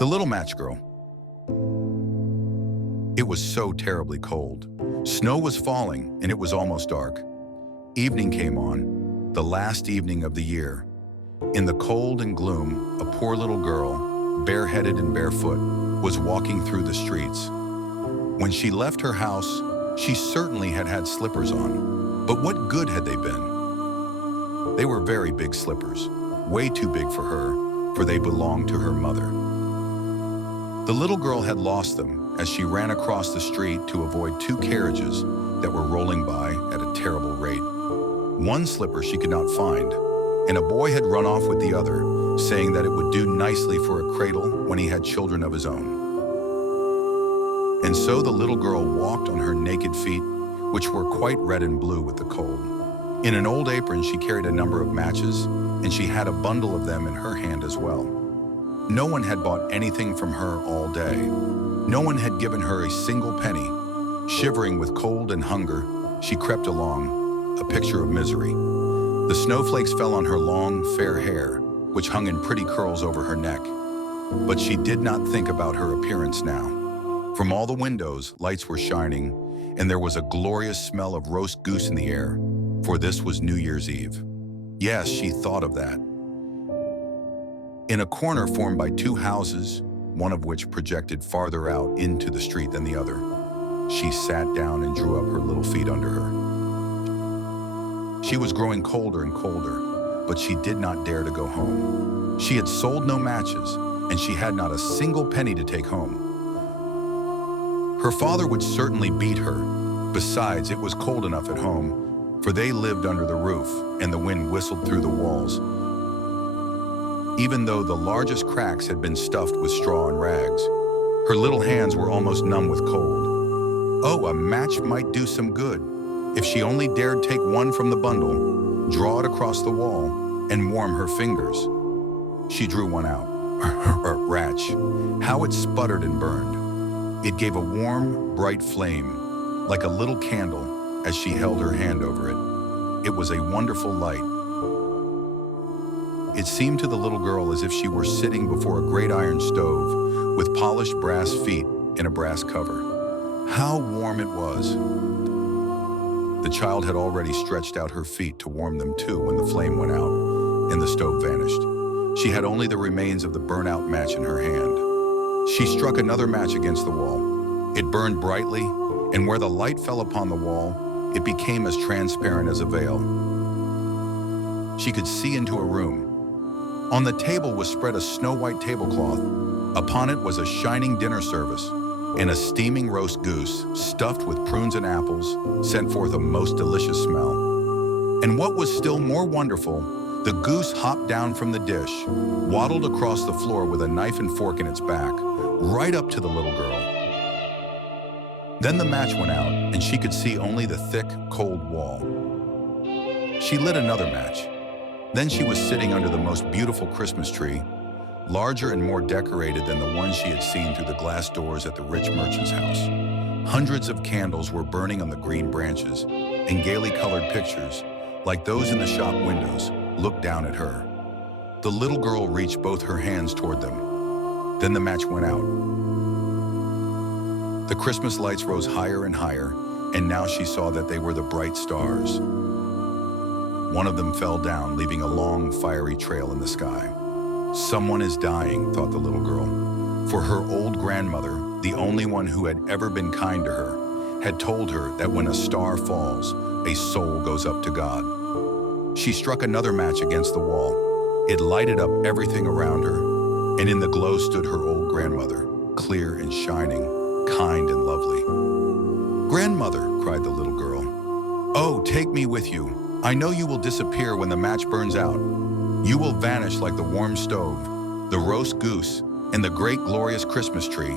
The little match girl. It was so terribly cold. Snow was falling, and it was almost dark. Evening came on, the last evening of the year. In the cold and gloom, a poor little girl, bareheaded and barefoot, was walking through the streets. When she left her house, she certainly had had slippers on, but what good had they been? They were very big slippers, way too big for her, for they belonged to her mother. The little girl had lost them as she ran across the street to avoid two carriages that were rolling by at a terrible rate. One slipper she could not find, and a boy had run off with the other, saying that it would do nicely for a cradle when he had children of his own. And so the little girl walked on her naked feet, which were quite red and blue with the cold. In an old apron, she carried a number of matches, and she had a bundle of them in her hand as well. No one had bought anything from her all day. No one had given her a single penny. Shivering with cold and hunger, she crept along, a picture of misery. The snowflakes fell on her long, fair hair, which hung in pretty curls over her neck. But she did not think about her appearance now. From all the windows, lights were shining, and there was a glorious smell of roast goose in the air, for this was New Year's Eve. Yes, she thought of that. In a corner formed by two houses, one of which projected farther out into the street than the other, she sat down and drew up her little feet under her. She was growing colder and colder, but she did not dare to go home. She had sold no matches, and she had not a single penny to take home. Her father would certainly beat her. Besides, it was cold enough at home, for they lived under the roof, and the wind whistled through the walls, even though the largest cracks had been stuffed with straw and rags. Her little hands were almost numb with cold. Oh, a match might do some good. If she only dared take one from the bundle, draw it across the wall, and warm her fingers. She drew one out. Ratch, how it sputtered and burned. It gave a warm, bright flame, like a little candle, as she held her hand over it. It was a wonderful light. It seemed to the little girl as if she were sitting before a great iron stove with polished brass feet and a brass cover. How warm it was. The child had already stretched out her feet to warm them too when the flame went out and the stove vanished. She had only the remains of the burnt-out match in her hand. She struck another match against the wall. It burned brightly, and where the light fell upon the wall, it became as transparent as a veil. She could see into a room. On the table was spread a snow-white tablecloth. Upon it was a shining dinner service, and a steaming roast goose, stuffed with prunes and apples, sent forth a most delicious smell. And what was still more wonderful, the goose hopped down from the dish, waddled across the floor with a knife and fork in its back, right up to the little girl. Then the match went out, and she could see only the thick, cold wall. She lit another match. Then she was sitting under the most beautiful Christmas tree, larger and more decorated than the one she had seen through the glass doors at the rich merchant's house. Hundreds of candles were burning on the green branches, and gaily colored pictures, like those in the shop windows, looked down at her. The little girl reached both her hands toward them. Then the match went out. The Christmas lights rose higher and higher, and now she saw that they were the bright stars. One of them fell down, leaving a long, fiery trail in the sky. Someone is dying, thought the little girl, for her old grandmother, the only one who had ever been kind to her, had told her that when a star falls, a soul goes up to God. She struck another match against the wall. It lighted up everything around her, and in the glow stood her old grandmother, clear and shining, kind and lovely. "Grandmother," cried the little girl, "oh, take me with you. I know you will disappear when the match burns out. You will vanish like the warm stove, the roast goose, and the great glorious Christmas tree."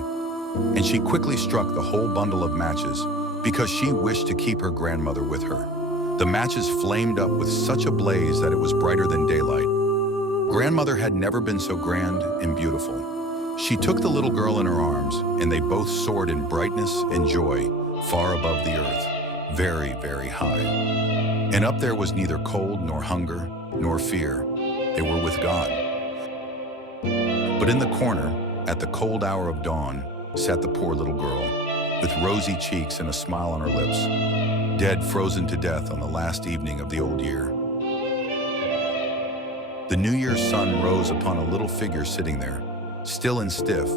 And she quickly struck the whole bundle of matches because she wished to keep her grandmother with her. The matches flamed up with such a blaze that it was brighter than daylight. Grandmother had never been so grand and beautiful. She took the little girl in her arms, and they both soared in brightness and joy far above the earth, very, very high. And up there was neither cold nor hunger nor fear. They were with God. But in the corner, At the cold hour of dawn sat the poor little girl, with rosy cheeks and a smile on her lips, dead, frozen to death on the last evening of the old year. The New Year's sun rose upon a little figure sitting there, still and stiff,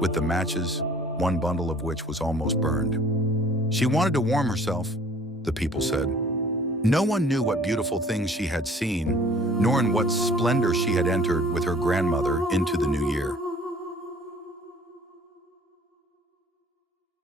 with the matches, one bundle of which was almost burned. She wanted to warm herself, the people said. No one knew what beautiful things she had seen, nor in what splendor she had entered with her grandmother into the new year.